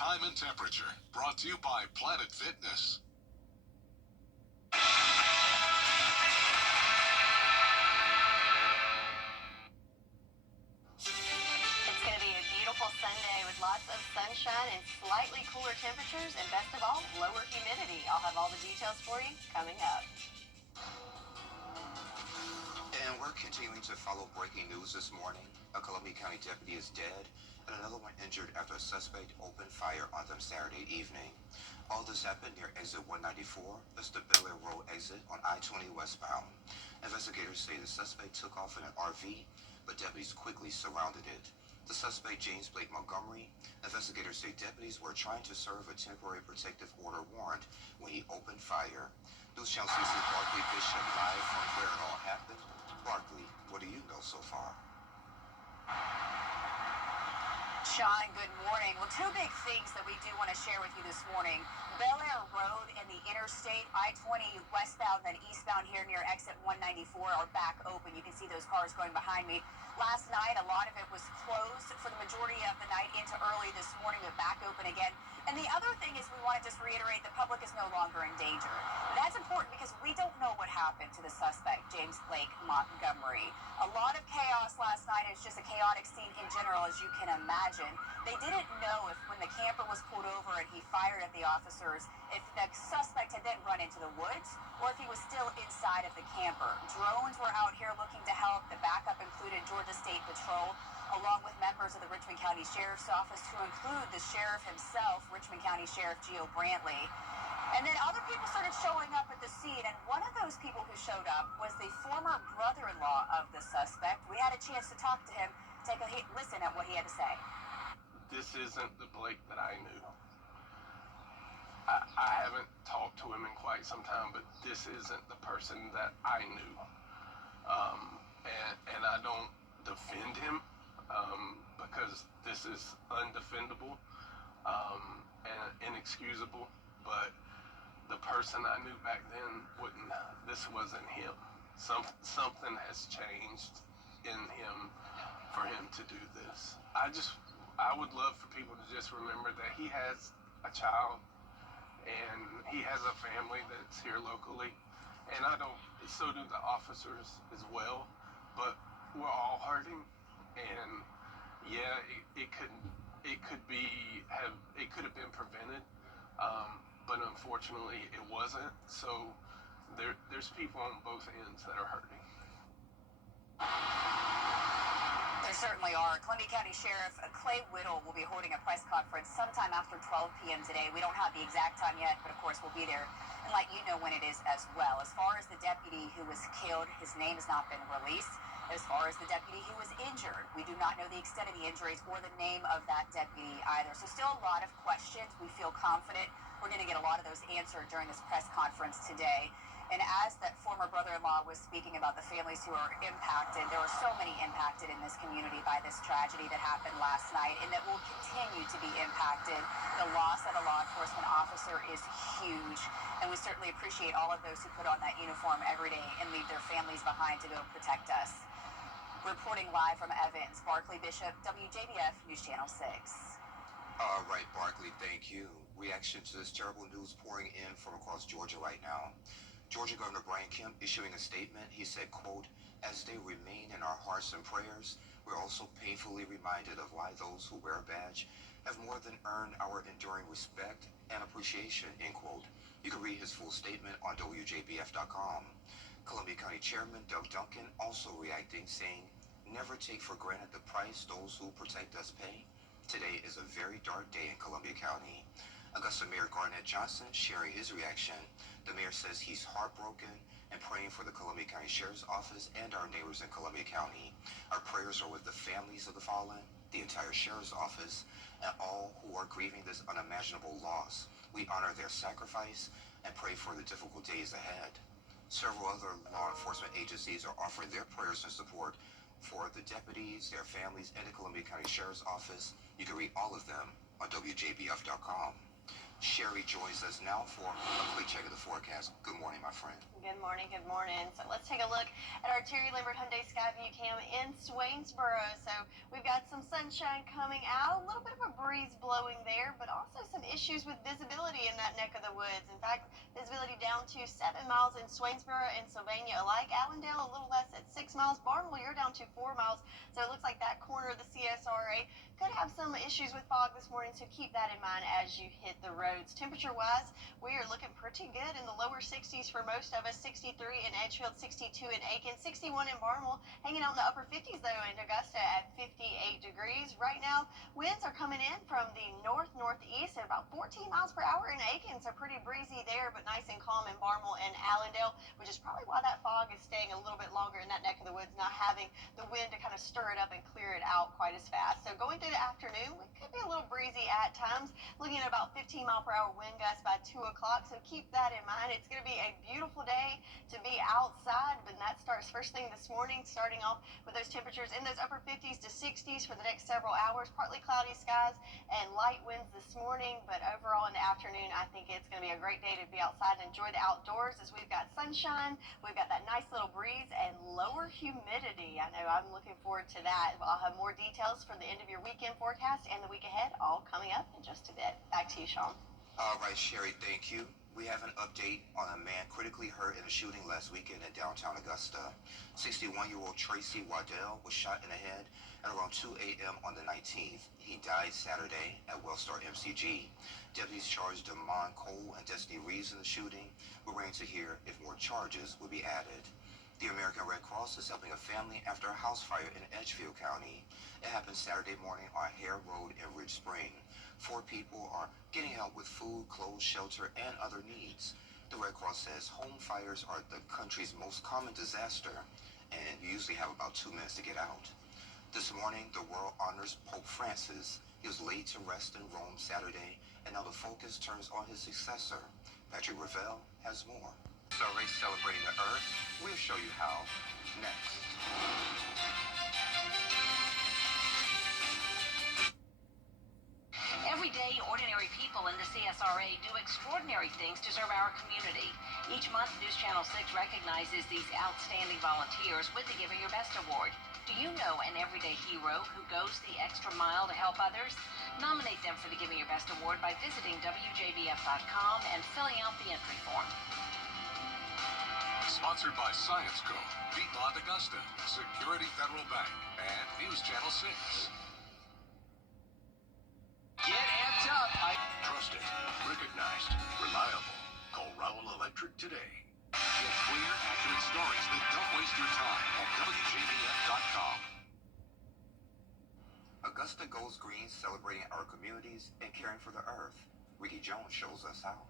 time and temperature. Brought to you by Planet Fitness. It's going to be a beautiful Sunday with lots of sunshine and slightly cooler temperatures, and best of all, lower humidity. I'll have all the details for you coming up. And we're continuing to follow breaking news this morning. A Columbia County deputy is dead and another one injured after a suspect opened fire on them Saturday evening. All this happened near exit 194. That's the Bel Air Road exit on I-20 westbound. Investigators say the suspect took off in an RV, but deputies quickly surrounded it. The suspect, James Blake Montgomery, investigators say deputies were trying to serve a temporary protective order warrant when he opened fire. News Channel 6's Barkley Bishop live from where it all happened. Barkley, what do you know so far? Sean, good morning. Well, two big things that we do want to share with you this morning. Bel Air Road and the interstate, I-20 westbound and eastbound here near exit 194 are back open. You can see those cars going behind me. Last night, a lot of it was closed for the majority of the night into early this morning, but back open again. And the other thing is we want to just reiterate the public is no longer in danger. That's important because we don't know what happened to the suspect, James Blake Montgomery. A lot of chaos last night. It's just a chaotic scene in general, as you can imagine. They didn't know if when the camper was pulled over and he fired at the officers, if the suspect had then run into the woods or if he was still inside of the camper. Drones were out here looking to help. The backup included Georgia State Patrol, along with members of the Richmond County Sheriff's Office, to include the sheriff himself, Richmond County Sheriff Geo Brantley. And then other people started showing up at the scene, and one of those people who showed up was the former brother-in-law of the suspect. We had a chance to talk to him. Take a listen at what he had to say. This isn't the Blake that I knew. I haven't talked to him in quite some time, but this isn't the person that I knew. And I don't defend him because this is undefendable and inexcusable, but the person I knew back then this wasn't him. Something has changed in him for him to do this. I would love for people to just remember that he has a child and he has a family that's here locally, and so do the officers as well, but we're all hurting, and yeah, it could have been prevented, but unfortunately it wasn't. So there's people on both ends that are hurting. There certainly are. Columbia County Sheriff Clay Whittle will be holding a press conference sometime after 12 p.m. today. We don't have the exact time yet, but of course we'll be there and let you know when it is as well. As far as the deputy who was killed, his name has not been released. As far as the deputy who was injured, we do not know the extent of the injuries or the name of that deputy either. So still a lot of questions. We feel confident we're going to get a lot of those answered during this press conference today. And as that former brother-in-law was speaking about the families who are impacted, there are so many impacted in this community by this tragedy that happened last night and that will continue to be impacted. The loss of a law enforcement officer is huge, and we certainly appreciate all of those who put on that uniform every day and leave their families behind to go protect us. Reporting live from Evans, Barkley Bishop, WJBF News Channel 6. All right, Barkley, thank you. Reaction to this terrible news pouring in from across Georgia right now. Georgia Governor Brian Kemp issuing a statement. He said, quote, "As they remain in our hearts and prayers, we're also painfully reminded of why those who wear a badge have more than earned our enduring respect and appreciation," end quote. You can read his full statement on WJBF.com. Columbia County Chairman Doug Duncan also reacting, saying, "Never take for granted the price those who protect us pay. Today is a very dark day in Columbia County." Augusta Mayor Garnett Johnson sharing his reaction. The mayor says he's heartbroken and praying for the Columbia County Sheriff's Office and our neighbors in Columbia County. Our prayers are with the families of the fallen, the entire Sheriff's Office, and all who are grieving this unimaginable loss. We honor their sacrifice and pray for the difficult days ahead. Several other law enforcement agencies are offering their prayers and support for the deputies, their families, and the Columbia County Sheriff's Office. You can read all of them on WJBF.com. Sherry joins us now for a quick check of the forecast. Good morning, my friend. Good morning, good morning. So let's take a look at our Terry Lambert Hyundai Skyview Cam in Swainsboro. So we've got some sunshine coming out, a little bit of a breeze blowing there, but also some issues with visibility in that neck of the woods. In fact, visibility down to 7 miles in Swainsboro and Sylvania alike. Allendale a little less at 6 miles. Barnwell, you're down to 4 miles. So it looks like that corner of the CSRA could have some issues with fog this morning, so keep that in mind as you hit the roads. Temperature-wise, we are looking pretty good in the lower 60s for most of us. 63 in Edgefield, 62 in Aiken, 61 in Barnwell, hanging out in the upper 50s though in Augusta at 58 degrees. Right now, winds are coming in from the northeast at about 14 miles per hour in Aiken, so pretty breezy there, but nice and calm in Barnwell and Allendale, which is probably why that fog is staying a little bit longer in that neck of the woods, not having the wind to kind of stir it up and clear it out quite as fast. So going through the afternoon, it could be a little breezy at times, looking at about 15 mile per hour wind gusts by 2 o'clock, so keep that in mind. It's going to be a beautiful day to be outside, but that starts first thing this morning, starting off with those temperatures in those upper 50s to 60s for the next several hours. Partly cloudy skies and light winds this morning, but overall in the afternoon, I think it's going to be a great day to be outside and enjoy the outdoors as we've got sunshine, we've got that nice little breeze, and lower humidity. I know I'm looking forward to that. I'll have more details for the end of your weekend forecast and the week ahead, all coming up in just a bit. Back to you, Sean. All right, Sherry, thank you. We have an update on a man critically hurt in a shooting last weekend in downtown Augusta. 61-year-old Tracy Waddell was shot in the head at around 2 a.m. on the 19th. He died Saturday at Wellstar MCG. Deputies charged Damon Cole and Destiny Reeves in the shooting. We're waiting to hear if more charges will be added. The American Red Cross is helping a family after a house fire in Edgefield County. It happened Saturday morning on Hare Road in Ridge Spring. 4 people are getting help with food, clothes, shelter, and other needs. The Red Cross says home fires are the country's most common disaster, and you usually have about 2 minutes to get out. This morning, the world honors Pope Francis. He was laid to rest in Rome Saturday, and now the focus turns on his successor. Patrick Ravel has more. Survey celebrating the Earth. We'll show you how next. Every day, ordinary people in the CSRA do extraordinary things to serve our community. Each month, News Channel 6 recognizes these outstanding volunteers with the Giving Your Best Award. Do you know an everyday hero who goes the extra mile to help others? Nominate them for the Giving Your Best Award by visiting WJBF.com and filling out the entry form. Sponsored by Science Co, Piedmont Augusta, Security Federal Bank, and News Channel 6. Get amped up. Trusted, recognized, reliable. Call Raoul Electric today. Get clear, accurate stories that don't waste your time at WJBF.com. Augusta Goes Green, celebrating our communities and caring for the earth. Ricky Jones shows us how.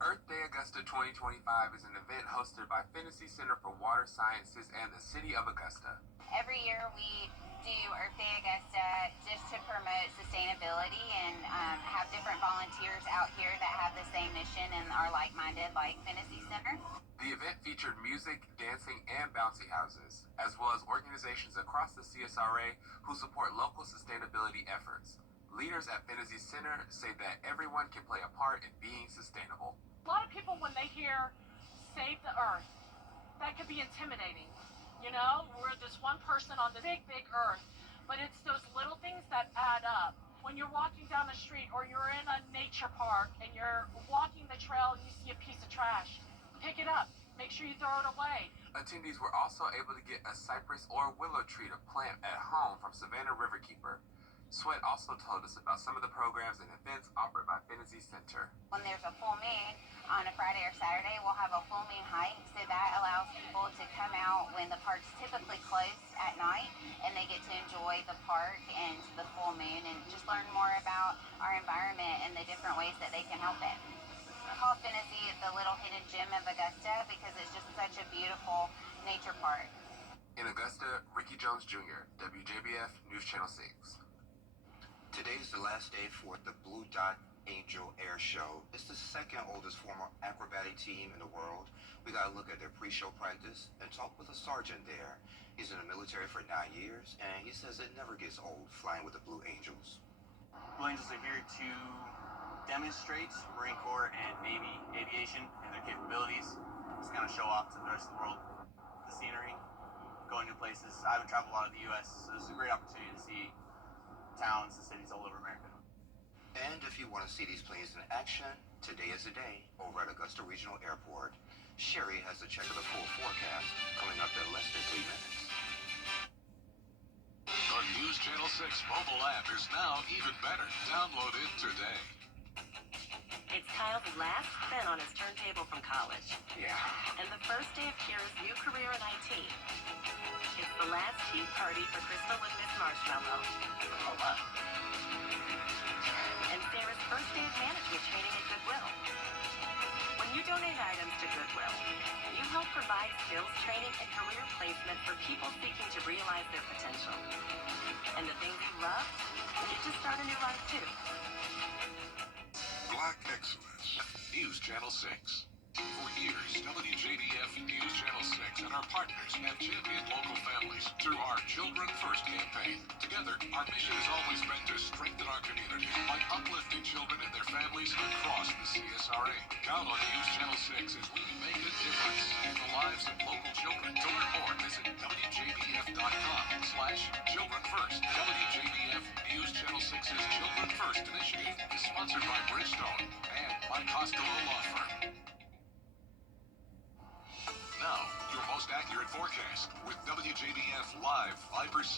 Earth Day Augusta 2025 is an event hosted by Fennessy Center for Water Sciences and the City of Augusta. Every year we do Earth Day Augusta just to promote sustainability and have different volunteers out here that have the same mission and are like-minded like Fennessy Center. The event featured music, dancing, and bouncy houses, as well as organizations across the CSRA who support local sustainability efforts. Leaders at Fennessy Center say that everyone can play a part in being sustainable. A lot of people, when they hear save the earth, that could be intimidating. You know, we're just one person on the big, big earth, but it's those little things that add up. When you're walking down the street or you're in a nature park and you're walking the trail and you see a piece of trash, pick it up. Make sure you throw it away. Attendees were also able to get a cypress or willow tree to plant at home from Savannah Riverkeeper. Sweat also told us about some of the programs and events offered by Fennessy Center. When there's a full moon on a Friday or Saturday, we'll have a full moon hike, so that allows people to come out when the park's typically closed at night, and they get to enjoy the park and the full moon and just learn more about our environment and the different ways that they can help it. Call Fennessy the little hidden gem of Augusta because it's just such a beautiful nature park. In Augusta, Ricky Jones Jr., WJBF News Channel 6. Today is the last day for the Blue Dot Angel Air Show. It's the second oldest former acrobatic team in the world. We got to look at their pre-show practice and talk with a sergeant there. He's in the military for 9 years, and he says it never gets old flying with the Blue Angels. Blue Angels are here to demonstrates Marine Corps and Navy aviation and their capabilities. Just kind of show off to the rest of the world the scenery, going new places. I haven't traveled a lot of the U.S., so this is a great opportunity to see towns and cities all over America. And if you want to see these planes in action, today is the day over at Augusta Regional Airport. Sherry has a check of the full forecast coming up in less than 3 minutes. The News Channel 6 mobile app is now even better. Download it today. It's Kyle's last spin on his turntable from college. Yeah. And the first day of Kira's new career in IT. It's the last tea party for Crystal and Miss Marshmallow. Oh, wow. And Sarah's first day of management training at Goodwill. When you donate items to Goodwill, you help provide skills training and career placement for people seeking to realize their potential. And the things you love, you just start a new life too. Black Excellence. News Channel 6. For years, WJBF News Channel 6 and our partners have championed local families through our Children First campaign. Together, our mission has always been to strengthen our community by uplifting children and their families across the CSRA. Count on News Channel 6 as we make a difference in the lives of local children. To learn more, visit WJBF.com/Children First. WJBF News Channel 6's Children First initiative is sponsored by Bridgestone and by Costello Law Firm. Now, your most accurate forecast with WJBF Live Viper 6.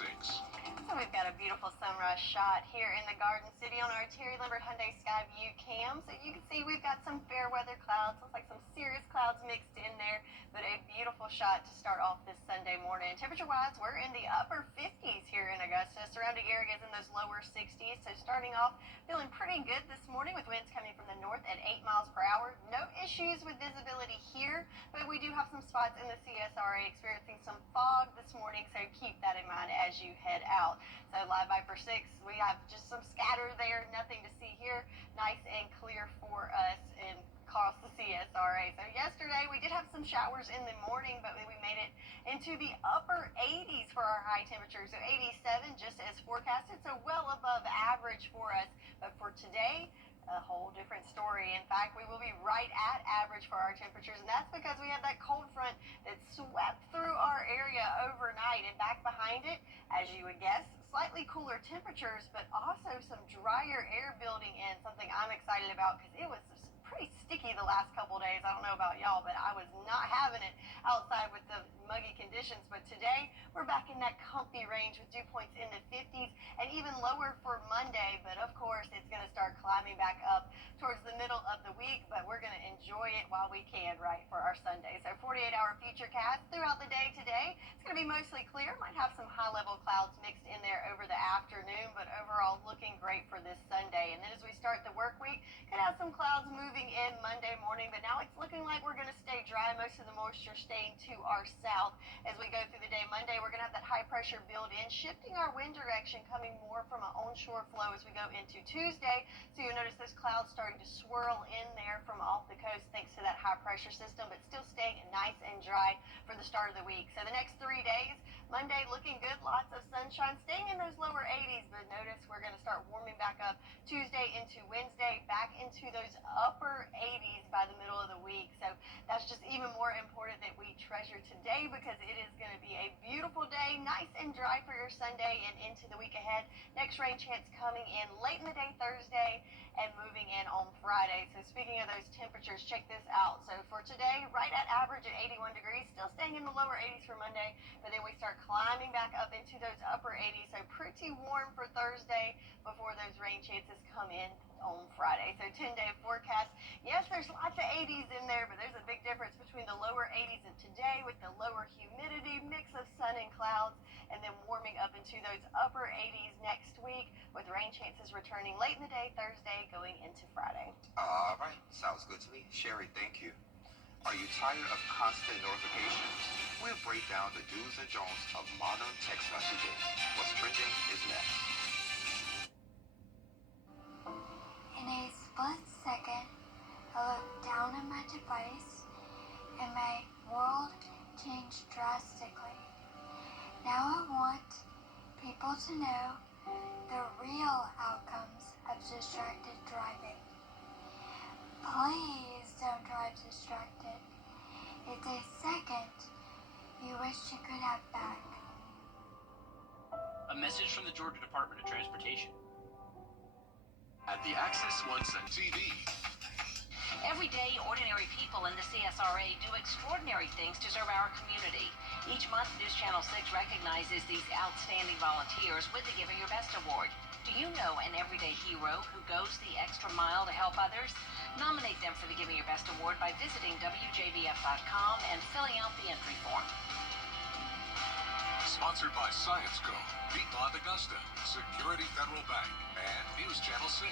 So we've got a beautiful sunrise shot here in the Garden City on our Terry Limbert Hyundai Skyview cam. So you can see we've got some fair weather clouds, looks like some serious clouds mixed in there, but a beautiful shot to start off this Sunday morning. Temperature-wise, we're in the upper 50s here in Augusta. Surrounding areas in those lower 60s. So starting off feeling pretty good this morning with winds coming from the north at 8 miles per hour. No issues with visibility here, but we do have some spots in the CSRA experiencing some fog this morning, so keep that in mind as you head out. So Live Viper 6, we have just some scatter there, nothing to see here. Nice and clear for us in across the CSRA. So yesterday we did have some showers in the morning, but we made it into the upper 80s for our high temperature. So 87 just as forecasted, so well above average for us. But for today, a whole different story. In fact, we will be right at average for our temperatures, and that's because we have that cold front that swept through our area overnight, and back behind it, as you would guess, slightly cooler temperatures, but also some drier air building in, something I'm excited about because it was pretty sticky the last couple days. I don't know about y'all, but I was not having it outside with the muggy conditions. But today, we're back in that comfy range with dew points in the 50s and even lower for Monday. But of course, it's going to start climbing back up towards the middle of the week, but we're going to enjoy it while we can, right, for our Sunday. So 48-hour future cast throughout the day today. It's going to be mostly clear. Might have some high-level clouds mixed in there over the afternoon, but overall looking great for this Sunday. And then as we start the work week, could have some clouds moving in Monday morning, but now it's looking like we're going to stay dry. Most of the moisture staying to our south as we go through the day. Monday, we're going to have that high pressure build in, shifting our wind direction, coming more from an onshore flow as we go into Tuesday. So you'll notice those clouds starting to swirl in there from off the coast thanks to that high pressure system, but still staying nice and dry for the start of the week. So the next 3 days, Monday looking good, lots of sunshine, staying in those lower 80s, but notice we're going to start warming back up Tuesday into Wednesday, back into those upper 80s by the middle of the week. So that's just even more important that we treasure today because it is going to be a beautiful day, nice and dry for your Sunday and into the week ahead. Next rain chance coming in late in the day Thursday and moving in on Friday. So speaking of those temperatures, check this out. So for today, right at average at 81 degrees, still staying in the lower 80s for Monday, but then we start climbing back up into those upper 80s. So pretty warm for Thursday before those rain chances come in on Friday. So 10-day forecast. Yes, there's lots of 80s in there, but there's a big difference between the lower 80s and today with the lower humidity, mix of sun and clouds, and then warming up into those upper 80s next week with rain chances returning late in the day Thursday going into Friday. All right. Sounds good to me. Sherry, thank you. Are you tired of constant notifications? We'll break down the do's and don'ts of modern text messaging. What's trending is next. In a split second, I looked down at my device and my world changed drastically. Now I want people to know the real outcomes of distracted driving. message from the Georgia Department of Transportation. At the Access One Center TV. Every day, ordinary people in the CSRA do extraordinary things to serve our community. Each month, News Channel 6 recognizes these outstanding volunteers with the Give Her Your Best Award. Do you know an everyday hero who goes the extra mile to help others? Nominate them for the Give Her Your Best Award by visiting WJBF.com and filling out the entry form. Sponsored by Science Co, Piedmont Augusta, Security Federal Bank, and News Channel 6. To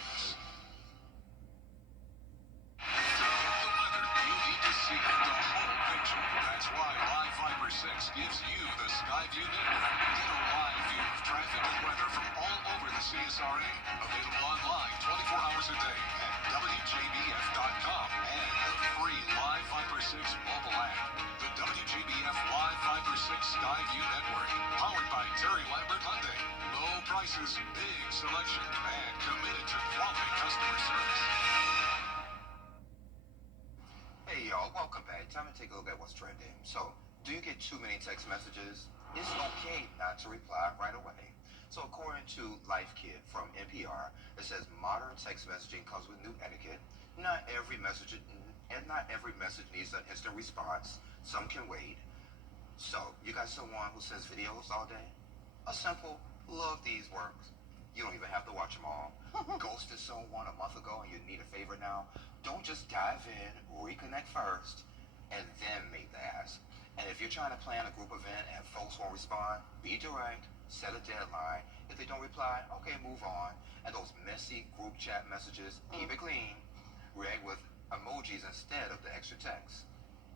get the weather, you need to see the whole picture. That's why Live Fiber 6 gives you the Skyview network. Get a live view of traffic and weather from all over the CSRA. Available online 24 hours a day at WJBF.com and the free Live Fiber 6 mobile app. The WJBF Live Fiber 6 Skyview network, powered by Terry Lambert Hyundai. Low prices, big selection, and committed to quality customer service. Hey y'all, welcome back. Time to take a look at what's trending. So, do you get too many text messages? It's okay not to reply right away. So according to Life Kit from NPR, it says modern text messaging comes with new etiquette. Not every message needs an instant response. Some can wait. So, you got someone who sends videos all day? A simple, love these works. You don't even have to watch them all. Ghosted someone a month ago and you need a favor now? Don't just dive in, reconnect first, and then make the ask. And if you're trying to plan a group event and folks won't respond, be direct, set a deadline. If they don't reply, okay, move on. And those messy group chat messages, keep it clean. React with emojis instead of the extra text.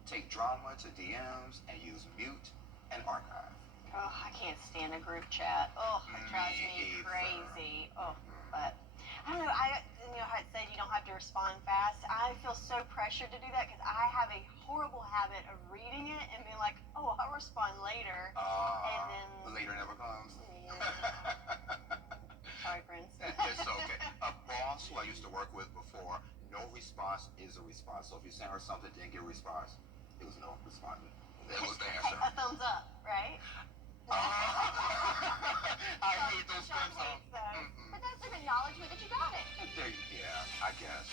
Take drama to DMs and use mute and archive. Oh, I can't stand a group chat. Oh, it drives me crazy. Oh, but I don't know. You know how it said you don't have to respond fast. I feel so pressured to do that because I have a horrible habit of reading it and being like, oh, I'll respond later. And then Later never comes. Yeah. Sorry, friends. It's okay. A boss who I used to work with before, no response is a response. So if you sent her something, didn't get a response, it was no response. It was the answer. A thumbs up, right? I hate those Sean thumbs up. hates those. But that's an acknowledgement that you got it. Yeah, I guess.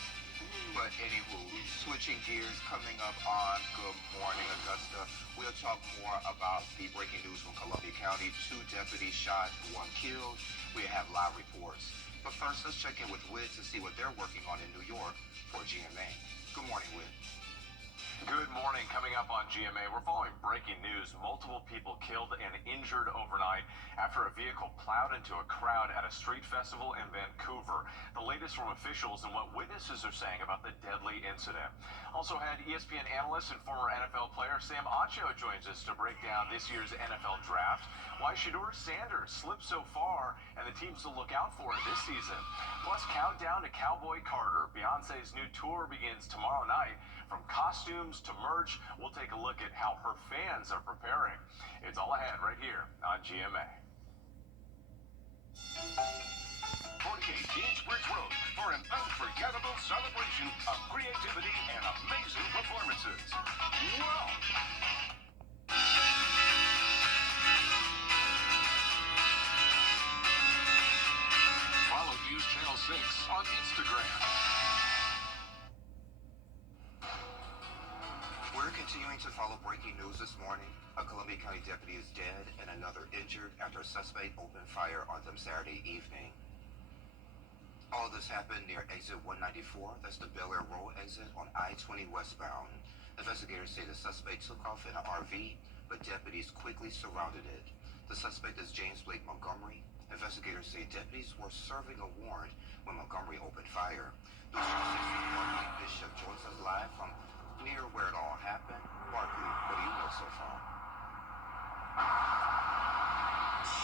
But anywho, switching gears, coming up on Good Morning Augusta, we'll talk more about the breaking news from Columbia County. 2 deputies shot, 1 killed. We have live reports. But first, let's check in with Whit to see what they're working on in New York for GMA. Good morning, Whit. Good morning. Coming up on GMA, we're following breaking news. Multiple people killed and injured overnight after a vehicle plowed into a crowd at a street festival in Vancouver. The latest from officials and what witnesses are saying about the deadly incident. Also had ESPN analyst and former NFL player Sam Acho joins us to break down this year's NFL draft, why Shedeur Sanders slipped so far, and the teams to look out for this season. Plus, countdown to Cowboy Carter. Beyonce's new tour begins tomorrow night. From costumes to merch, we'll take a look at how her fans are preparing. It's all ahead right here on GMA. 48 Kingsbridge Road for an unforgettable celebration of creativity and amazing performances. Wow! Follow News Channel 6 on Instagram. We're continuing to follow breaking news this morning. A Columbia County deputy is dead and another injured after a suspect opened fire on them Saturday evening. All of this happened near exit 194. That's the Bel Air Road exit on I-20 westbound. Investigators say the suspect took off in an RV, but deputies quickly surrounded it. The suspect is James Blake Montgomery. Investigators say deputies were serving a warrant when Montgomery opened fire. News Channel 6's Barkley Bishop joins us live from near where it all happened. Barkley, what do you know so far?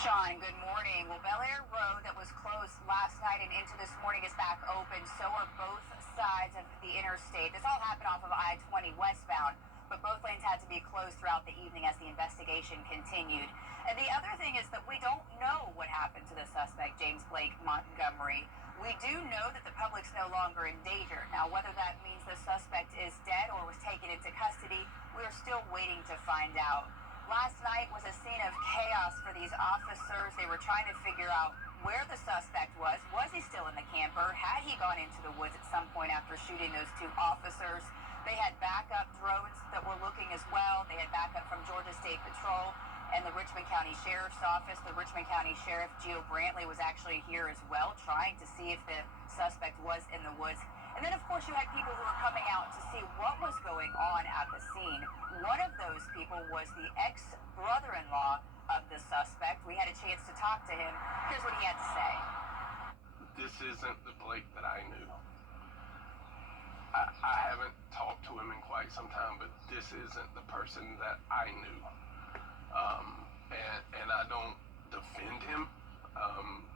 Sean, good morning. Well, Bel Air Road that was closed last night and into this morning is back open. So are both sides of the interstate. This all happened off of I-20 westbound, but both lanes had to be closed throughout the evening as the investigation continued. And the other thing is that we don't know what happened to the suspect, James Blake Montgomery. We do know that the public's no longer in danger. Now, whether that means the suspect is dead or was taken into custody, we're still waiting to find out. Last night was a scene of chaos for these officers. They were trying to figure out where the suspect was. Was he still in the camper? Had he gone into the woods at some point after shooting those two officers? They had backup drones that were looking as well. They had backup from Georgia State Patrol and the Richmond County Sheriff's Office. The Richmond County Sheriff, Gio Brantley, was actually here as well, trying to see if the suspect was in the woods. And then, of course, you had people who were coming out to see what was going on at the scene. One of those people was the ex-brother-in-law of the suspect. We had a chance to talk to him. Here's what he had to say. This isn't the Blake that I knew. I haven't talked to him in quite some time, but this isn't the person that I knew. And I don't defend him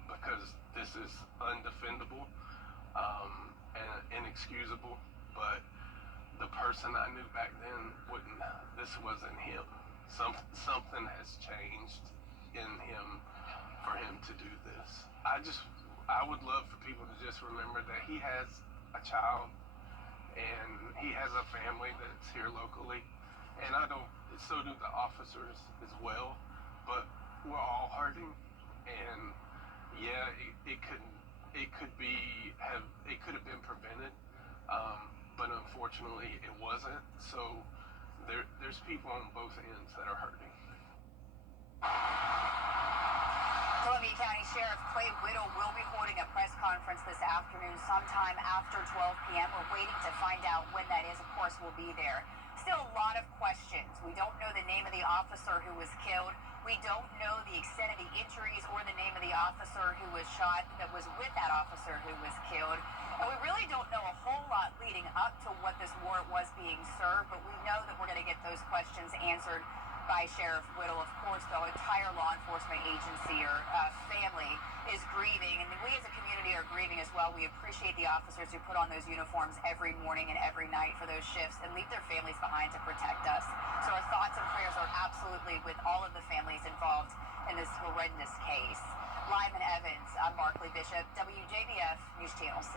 because this is undefendable and inexcusable, but the person I knew back then this wasn't him. Something has changed in him for him to do this. I would love for people to just remember that he has a child and he has a family that's here locally, and so do the officers as well, but we're all hurting, and yeah, it could have been prevented, but unfortunately it wasn't. So there's people on both ends that are hurting. Columbia County Sheriff Clay Whittle will be holding a press conference this afternoon sometime after 12 p.m. We're waiting to find out when that is. Of course, we'll be there. Still a lot of questions. We don't know the name of the officer who was killed. We don't know the extent of the injuries or the name of the officer who was shot that was with that officer who was killed. And we really don't know a whole lot leading up to what this warrant was being served, but we know that we're going to get those questions answered by Sheriff Whittle. Of course, the entire law enforcement agency or family is grieving, and we as a community are grieving as well. We appreciate the officers who put on those uniforms every morning and every night for those shifts and leave their families behind to protect us. So our thoughts and prayers are absolutely with all of the families involved in this horrendous case. Lyman Evans, I'm Barkley Bishop, WJBF News Channel 6.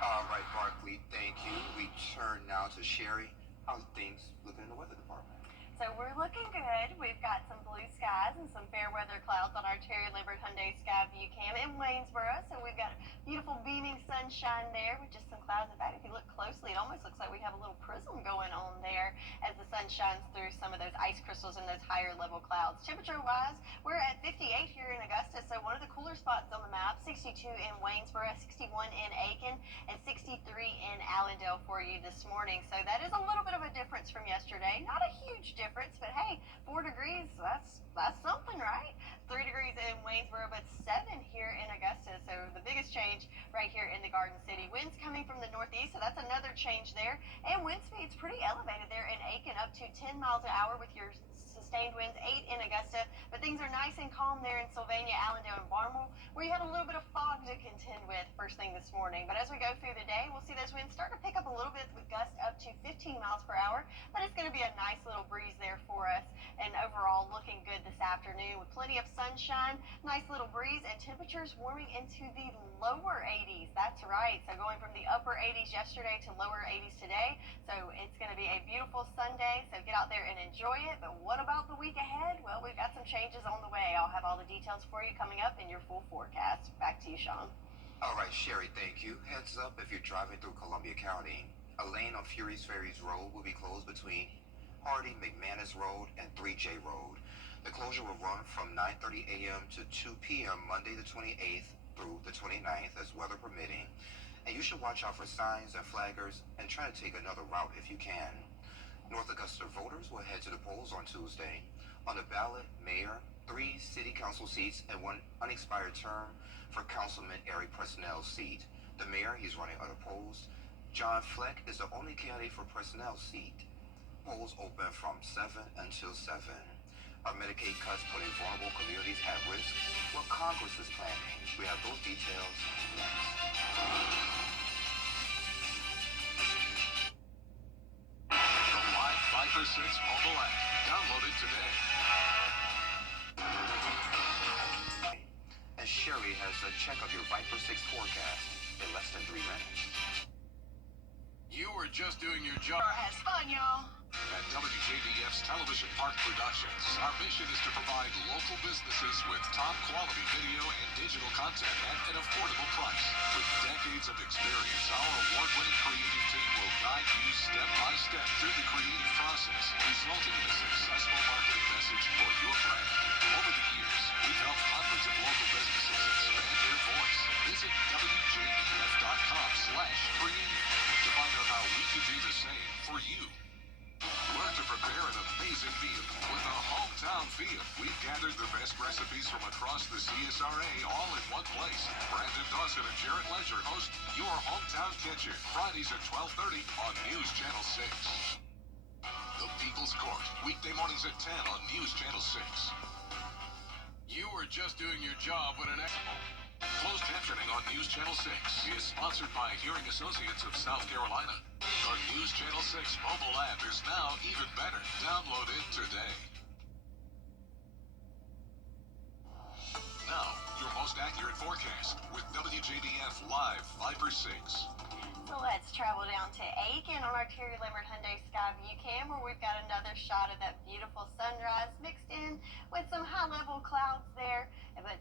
All right, Barkley, thank you. We turn now to Sherry. How's things looking in the weather department? So we're looking good. We've got some blue skies and some fair weather clouds on our Terry Lambert Hyundai Skyview Cam in Waynesboro. So we've got beautiful beaming sunshine there with just some clouds. In fact, if you look closely, it almost looks like we have a little prism going on there as the sun shines through some of those ice crystals and those higher level clouds. Temperature-wise, we're at 58 here in Augusta, so one of the cooler spots on the map. 62 in Waynesboro, 61 in Aiken, and 63 in Allendale for you this morning. So that is a little bit of a difference from yesterday. Not a huge difference, but hey, 4 degrees, that's something, right? 3 degrees in Waynesboro, but 7 here in Augusta. So the biggest change right here in the Garden City. Winds coming from the northeast, so that's another change there. And wind speed's pretty elevated there in Aiken, up to 10 miles an hour with your sustained winds, 8 in Augusta. But things are nice and calm there in Sylvania, Allendale, and Barnwell, where you had a little bit of fog to contend with first thing this morning. But as we go through the day, we'll see those winds start to pick up a little bit with gusts up to 15 miles per hour. But it's going to be a nice little breeze there for us. And overall, looking good this afternoon with plenty of sunshine, nice little breeze, and temperatures warming into the lower 80s. That's right. So going from the upper 80s yesterday to lower 80s today. So it's going to be a beautiful Sunday. So get out there and enjoy it. But what about the week ahead? Well, we've got some changes on the way. I'll have all the details for you coming up in your full forecast. Back to you, Sean. All right, Sherry, thank you. Heads up if you're driving through Columbia County. A lane on Fury's Ferries Road will be closed between Hardy, McManus Road, and 3J Road. The closure will run from 9:30 a.m. to 2 p.m. Monday the 28th through the 29th as weather permitting. And you should watch out for signs and flaggers and try to take another route if you can. North Augusta voters will head to the polls on Tuesday. On the ballot, mayor, 3 city council seats, and 1 unexpired term for Councilman Eric Presnell's seat. The mayor, he's running unopposed. John Fleck is the only candidate for Presnell's seat. Polls open from 7 until 7. Are Medicaid cuts putting vulnerable communities at risk? What Congress is planning? We have those details next. The live Viper 6 mobile app. Download it today. And Sherry has a check of your Viper 6 forecast in less than 3 minutes. You were just doing your job. Has fun, y'all. At WJBF's Television Park Productions, our mission is to provide local businesses with top quality video and digital content at an affordable price. With decades of experience, our award-winning creative team will guide you step by step through the creative process, resulting in a successful marketing message for your brand. Over the years, we've helped hundreds of local businesses expand their voice. Visit WJBF.com/creative to find out how we can do the same for you. Learn to prepare an amazing meal with a hometown feel. We've gathered the best recipes from across the CSRA all in one place. Brandon Dawson and Jarrett Ledger host Your Hometown Kitchen, Fridays at 12:30 on News Channel 6. The People's Court, weekday mornings at 10 on News Channel 6. You were just doing your job when an expo. Closed captioning on News Channel 6 is sponsored by Hearing Associates of South Carolina. The News Channel 6 mobile app is now even better. Download it today. Now, your most accurate forecast with WJBF Live Viper 6. So let's travel down to Aiken on our Terry Lambert Hyundai Skyview Cam, where we've got another shot of that beautiful sunrise mixed in with some high-level clouds there. But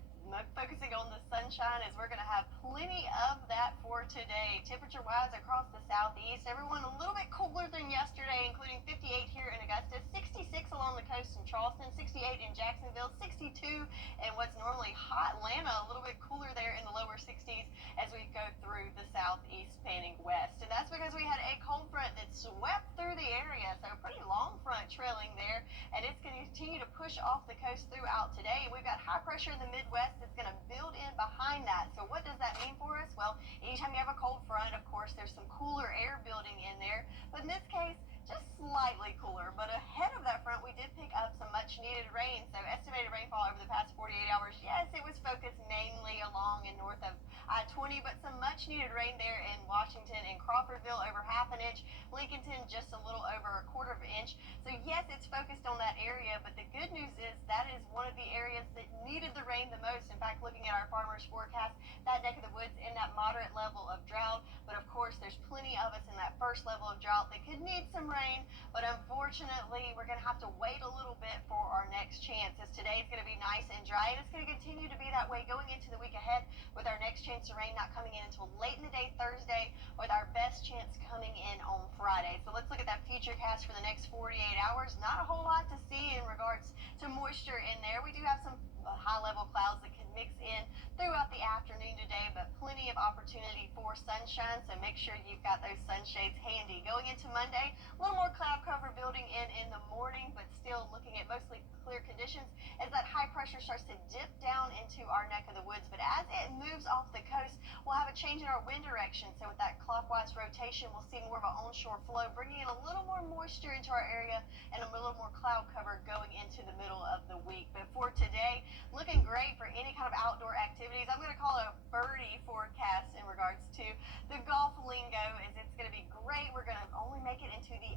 focusing on the sunshine, as we're going to have plenty of that for today. Temperature-wise across the southeast, everyone a little bit cooler than yesterday, including 58 here in Augusta, 66 along the coast in Charleston, 68 in Jacksonville, 62 in what's normally hot Atlanta, a little bit cooler there in the lower 60s as we go through the southeast panning west. And that's because we had a cold front that swept through the area, so a pretty long front trailing there, and it's going to continue to push off the coast throughout today. We've got high pressure in the Midwest that's going to build in behind that. So what does that mean for us? Well, anytime you have a cold front, of course, there's some cooler air building in there, but in this case, just slightly cooler. But ahead of that front, we did pick up some much needed rain. So estimated rainfall over the past 48 hours, yes, it was focused mainly along and north of I-20, but some much needed rain there in Washington and Crawfordville, over half an inch. Lincolnton, just a little over a quarter of an inch. So yes, it's focused on that area, but the good news is that is one of the areas that needed the rain the most. In fact, looking at our farmers' forecast, that neck of the woods in that moderate level of drought. But of course, there's plenty of us in that first level of drought that could need some rain, but unfortunately, we're going to have to wait a little bit for our next chance, as today is going to be nice and dry, and it's going to continue to be that way going into the week ahead, with our next chance of rain not coming in until late in the day Thursday, with our best chance coming in on Friday. So let's look at that futurecast for the next 48 hours. Not a whole lot to see in regards to moisture in there. We do have some high-level clouds that can mix in throughout the afternoon today, but plenty of opportunity for sunshine, so make sure you've got those sunshades handy. Going into Monday, a little more cloud cover building in the morning, but still looking at mostly clear conditions as that high pressure starts to dip down into our neck of the woods. But as it moves off the coast, we'll have a change in our wind direction. So with that clockwise rotation, we'll see more of an onshore flow, bringing in a little more moisture into our area and a little more cloud cover going into the middle of the week. But for today, looking great for any kind of outdoor activities. I'm going to call it a birdie forecast in regards to the golf lingo, as it's going to be great. We're going to only make it into the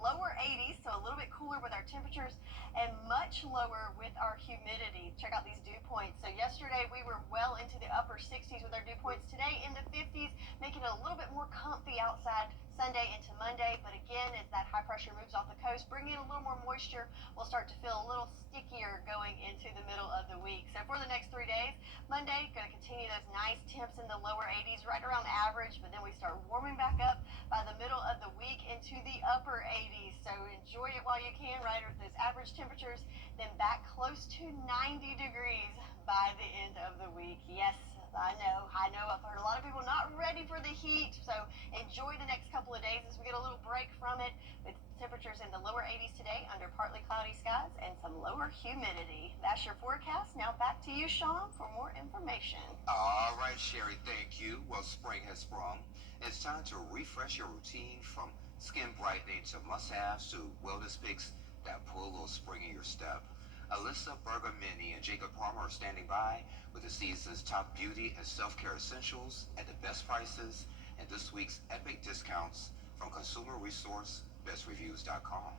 lower 80s, so a little bit cooler with our temperatures and much lower with our humidity. Check out these dew points. So yesterday we were well into the upper 60s with our dew points. Today in the 50s, making it a little bit more comfy outside Sunday into Monday. But again, as that high pressure moves off the coast, bringing in a little more moisture, we'll start to feel a little stickier going into the middle of the week. So for the next 3 days, Monday, going to continue those nice temps in the lower 80s, right around average, but then we start warming back up by the middle of the week into the upper 80s. So enjoy it while you can, right with those average temperatures, then back close to 90 degrees by the end of the week. Yes, I know. I've heard a lot of people not ready for the heat, so enjoy the next couple of days as we get a little break from it, with temperatures in the lower 80s today under partly cloudy skies and some lower humidity. That's your forecast. Now back to you, Sean, for more information. All right, Sherry, thank you. Well, spring has sprung. It's time to refresh your routine, from skin brightening to must-haves to wellness picks that put a little spring in your step. Alyssa Bergamini and Jacob Palmer are standing by with the season's top beauty and self-care essentials at the best prices and this week's epic discounts from consumer resource bestreviews.com.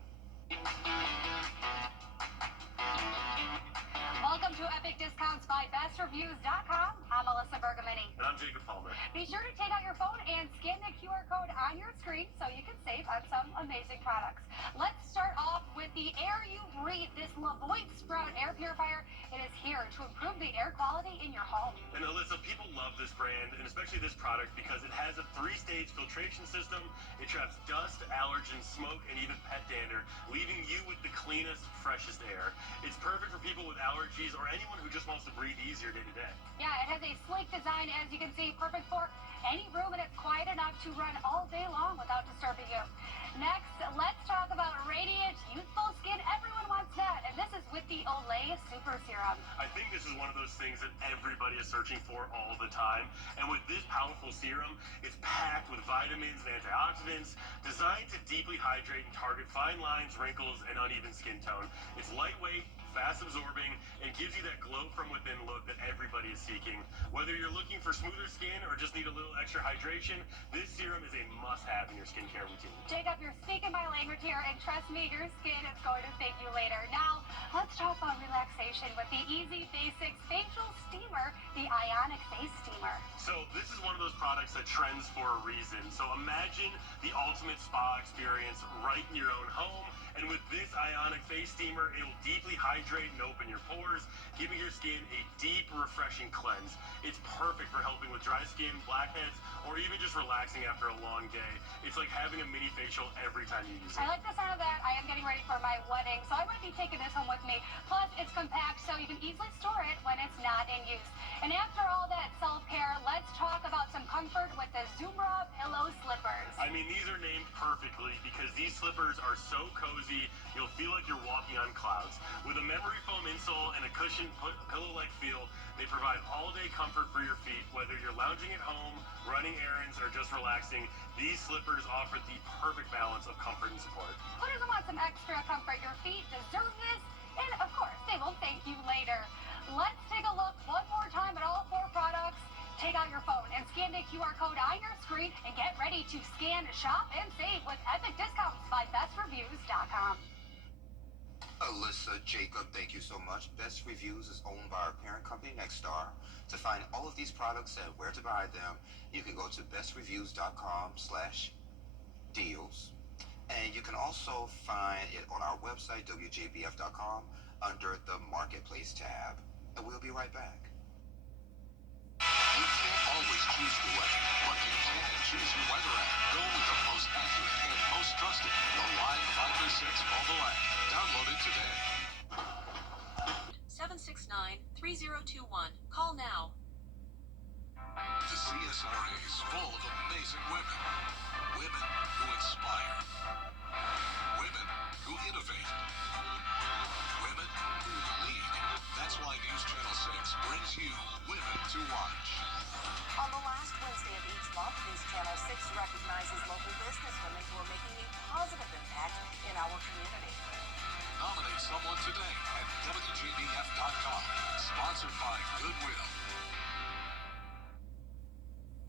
Welcome to Epic Discounts by BestReviews.com. I'm Melissa Bergamini. And I'm Jacob Palmer. Be sure to take out your phone and scan the QR code on your screen so you can save on some amazing products. Let's start off with the air you breathe. This Lavoie Sprout air purifier. It is here to improve the air quality in your home. And Alyssa, people love this brand, and especially this product, because it has a 3-stage filtration system. It traps dust, allergens, smoke, and even pet dander, leaving you with the cleanest, freshest air. It's perfect for people with allergies or anyone who just wants to breathe easier day to day. Yeah, it has a sleek design, as you can see, perfect for any room, and it's quiet enough to run all day long without disturbing you. Next, let's talk about radiant, youthful skin. Everyone wants that, and this is with the Olay Super Serum. I think this is one of those things that everybody is searching for all the time. And with this powerful serum, it's packed with vitamins and antioxidants designed to deeply hydrate and target fine lines, wrinkles, and uneven skin tone. It's lightweight, fast absorbing, and gives you that glow from within look that everybody is seeking. Whether you're looking for smoother skin or just need a little extra hydration, this serum is a must-have in your skincare routine. Jacob, you're speaking my language here, and trust me, your skin is going to thank you later. Now, let's talk about relaxation with the Easy Basics Facial Steamer, the Ionic Face Steamer. So this is one of those products that trends for a reason. So imagine the ultimate spa experience right in your own home. And with this Ionic Face Steamer, it will deeply hydrate and open your pores, giving your skin a deep, refreshing cleanse. It's perfect for helping with dry skin, blackheads, or even just relaxing after a long day. It's like having a mini facial every time you use it. I like the sound of that. I am getting ready for my wedding, so I might be taking this home with me. Plus, it's compact, so you can easily store it when it's not in use. And after all that self-care, let's talk about some comfort with the Zumra pillow slippers. I mean, these are named perfectly because these slippers are so cozy, you'll feel like you're walking on clouds. With a memory foam insole and a cushioned pillow-like feel, they provide all-day comfort for your feet. Whether you're lounging at home, running errands, or just relaxing, these slippers offer the perfect balance of comfort and support. Who doesn't want some extra comfort? Your feet deserve this, and of course, they will thank you later. Let's take a look one more time at all 4 products. Take out your phone and scan the QR code on your screen and get ready to scan, shop, and save with Epic Discounts by BestReviews.com. Alyssa, Jacob, thank you so much. Best Reviews is owned by our parent company, Nexstar. To find all of these products and where to buy them, you can go to bestreviews.com/deals. And you can also find it on our website, WJBF.com, under the Marketplace tab. And we'll be right back. You can't always choose the weather, but you can choose your weather app. Go with the most accurate and most trusted, the Live 536 mobile app. Download it today. 769-3021. Call now. The CSRA is full of amazing women. Women who inspire. Women who innovate. Women who lead. That's why News Channel 6 brings you Women to Watch. On the last Wednesday of each month, News Channel 6 recognizes local businesswomen who are making a positive impact in our community. Nominate someone today at WJBF.com. Sponsored by Goodwill.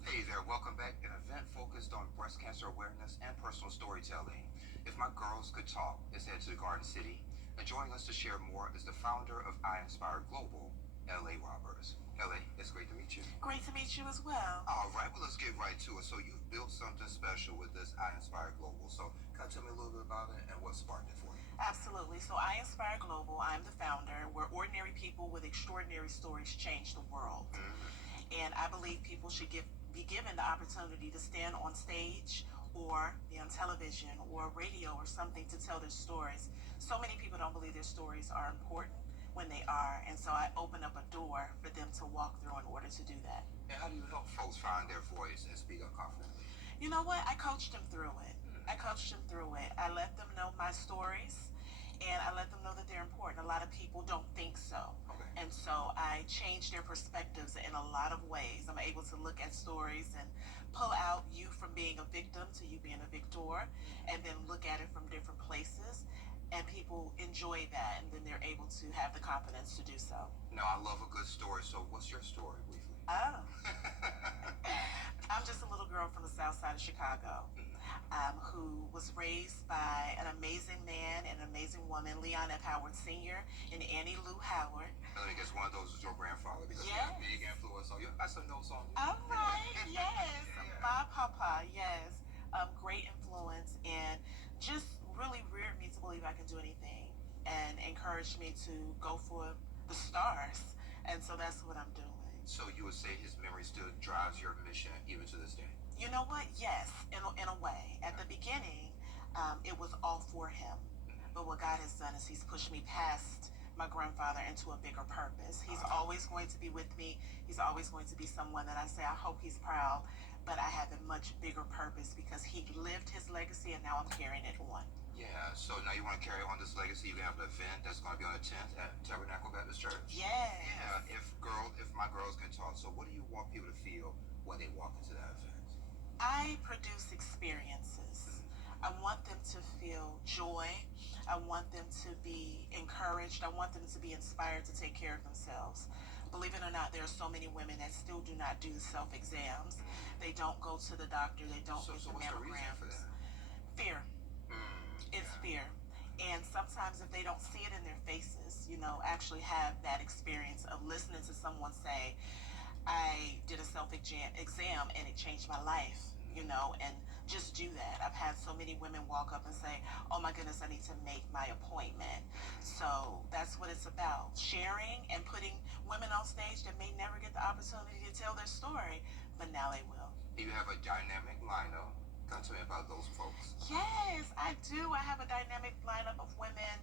Hey there, welcome back. An event focused on breast cancer awareness and personal storytelling. If My Girls Could Talk is headed to the Garden City. And joining us to share more is the founder of I Inspire Global, L.A. Roberts. L.A., it's great to meet you. Great to meet you as well. All right, well, let's get right to it. So you've built something special with this I Inspire Global. So can you tell me a little bit about it and what sparked it for you? Absolutely. So I Inspire Global. I'm the founder. Where ordinary people with extraordinary stories change the world. Mm-hmm. And I believe people should be given the opportunity to stand on stage or be on television or radio or something to tell their stories. So many people don't believe their stories are important when they are, and so I open up a door for them to walk through in order to do that. And how do you help folks find their voice and speak up confidently? You know what? I coached them through it. I let them know my stories, and I let them know that they're important. A lot of people don't think so. Okay. And so I change their perspectives in a lot of ways. I'm able to look at stories and pull out you from being a victim to you being a victor, and then look at it from different places. And people enjoy that, and then they're able to have the confidence to do so. Now, I love a good story, so what's your story, briefly? Oh. I'm just a little girl from the South outside of Chicago, who was raised by an amazing man and an amazing woman, Leon F. Howard Sr. and Annie Lou Howard. I think it's one of those is your grandfather because he Yes. had a big influence on you. I some notes on you. All right, yes. My papa, yes. Great influence and just really reared me to believe I can do anything and encouraged me to go for the stars. And so that's what I'm doing. So you would say his memory still drives your mission even to this day? You know what? Yes, in a way. At the beginning, it was all for him. But what God has done is he's pushed me past my grandfather into a bigger purpose. He's always going to be with me. He's always going to be someone that I say, I hope he's proud. But I have a much bigger purpose because he lived his legacy and now I'm carrying it on. Yeah, so now you want to carry on this legacy. You have an event that's going to be on the 10th at Tabernacle Baptist Church. Yes. Yeah, if my girls can talk. So what do you want people to feel when they walk into that event? I produce experiences. I want them to feel joy. I want them to be encouraged. I want them to be inspired to take care of themselves. Believe it or not, there are so many women that still do not do self-exams. They don't go to the doctor. They don't get the what's the reason for mammograms. that? Fear. It's fear. And sometimes if they don't see it in their faces, actually have that experience of listening to someone say, I did a self-exam and it changed my life, and just do that. I've had so many women walk up and say, oh my goodness, I need to make my appointment. So that's what it's about, sharing and putting women on stage that may never get the opportunity to tell their story, but now they will. You have a dynamic lineup. Talk to me about those folks. Yes, I do. I have a dynamic lineup of women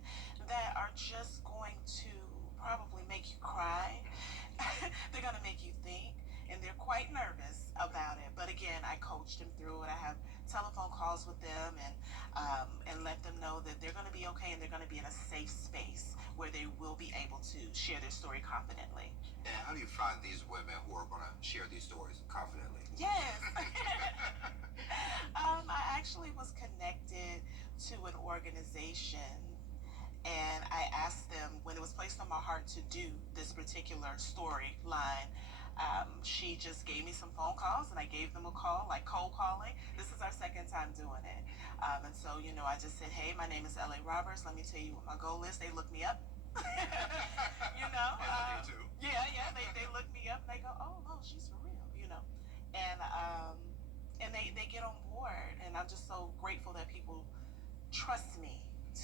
that are just going to probably make you cry. They're going to make you think, and they're quite nervous about it. But again, I coach them through it. I have telephone calls with them and let them know that they're going to be okay and they're going to be in a safe space where they will be able to share their story confidently. And how do you find these women who are going to share these stories confidently? Yes. I actually was connected to an organization and I asked them when it was placed on my heart to do this particular storyline. She just gave me some phone calls and I gave them a call, like cold calling. This is our second time doing it. And so, I just said, hey, my name is L.A. Roberts. Let me tell you what my goal is. They look me up. Yeah, they look me up and they go, oh, no, she's for real, And they get on board. And I'm just so grateful that people trust me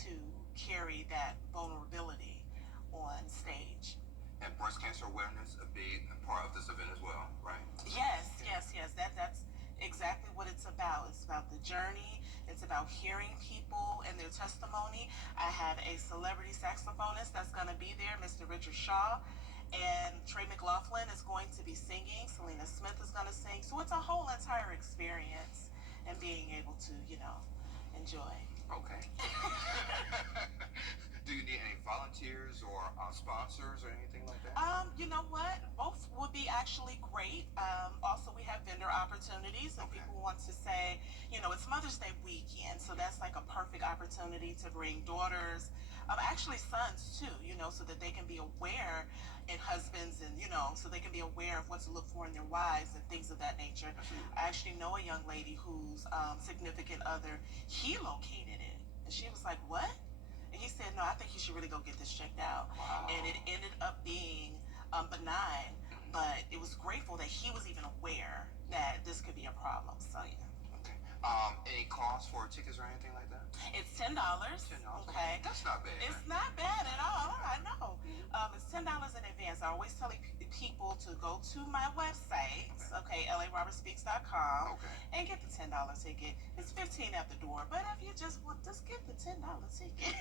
to carry that vulnerability on stage. And breast cancer awareness, a big part of this event as well, right? Yes. That's exactly what it's about. It's about the journey. It's about hearing people and their testimony. I have a celebrity saxophonist that's going to be there, Mr. Richard Shaw. And Trey McLaughlin is going to be singing. Selena Smith is going to sing. So it's a whole entire experience and being able to, enjoy. Okay. Do you need any volunteers or sponsors or anything like that? You know what? Both would be actually great. Also, we have vendor opportunities. If people want to say, it's Mother's Day weekend, so that's like a perfect opportunity to bring daughters, actually sons too, so that they can be aware, and husbands, and so they can be aware of what to look for in their wives and things of that nature. I actually know a young lady whose significant other, he located it, and she was like, what? And he said, no, I think you should really go get this checked out. Wow. And it ended up being benign, but it was grateful that he was even aware that this could be a problem. So yeah. Okay. Any cost for tickets or anything like that? It's $10. Okay. That's not bad. It's not bad at all. I know. It's $10 in advance. I always tell people to go to my website, LARobertspeaks.com, and get the $10 ticket. It's $15 at the door, but if you just get the $10 ticket.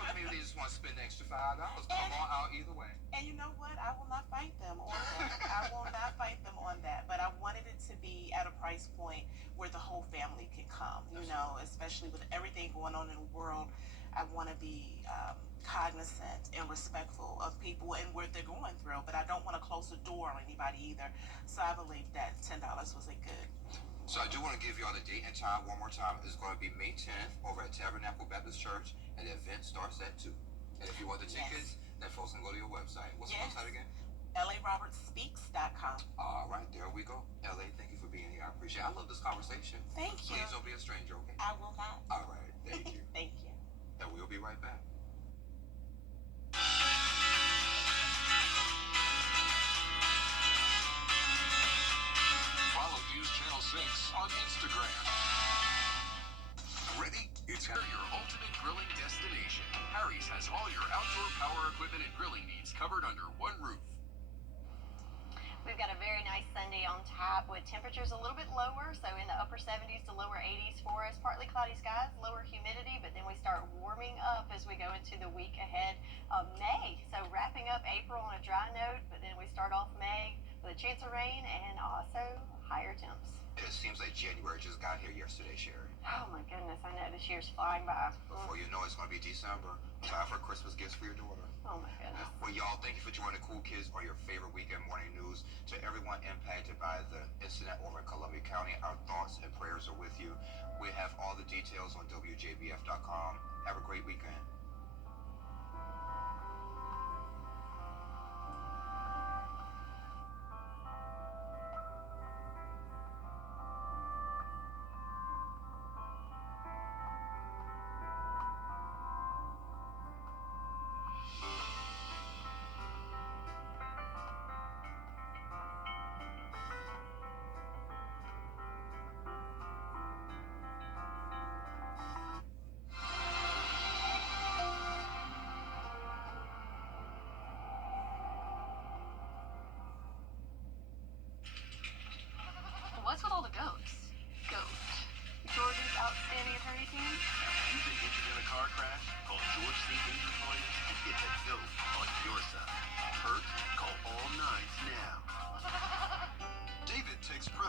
But maybe they just want to spend the extra $5. Come on out either way. And you know what? I will not fight them on that. I will not fight them on that. But I wanted it to be at a price point where the whole family can come, especially with everything going on in the world. I want to be cognizant and respectful of people and what they're going through, but I don't want to close the door on anybody either. So I believe that $10 was a good. So I do want to give you all the date and time one more time. It's going to be May 10th over at Tabernacle Baptist Church, and the event starts at 2. And if you want the tickets, then folks can go to your website. What's the website again? LARobertsSpeaks.com. All right, there we go. LA, thank you for being here. I appreciate it. I love this conversation. Thank you. Please don't be a stranger, okay? I will not. All right, thank you. Thank you. And we'll be right back. Follow News Channel 6 on Instagram. Ready? It's your ultimate grilling destination. Harry's has all your outdoor power equipment and grilling needs covered under one roof. We've got a very nice Sunday on tap with temperatures a little bit lower, so in the upper 70s to lower 80s for us. Partly cloudy skies, lower humidity, but then we start warming up as we go into the week ahead of May. So wrapping up April on a dry note, but then we start off May with a chance of rain and also higher temps. It seems like January just got here yesterday, Sherry. Oh my goodness, I know this year's flying by. Before you know it, it's going to be December. Time for Christmas gifts for your daughter. Oh my goodness. Well, y'all, thank you for joining Cool Kids on your favorite weekend morning news. To everyone impacted by the incident over in Columbia County, our thoughts and prayers are with you. We have all the details on WJBF.com. Have a great weekend. What's with all the goats? Goat. George's outstanding attorney team? You've been injured in a car crash? Call George C. Injury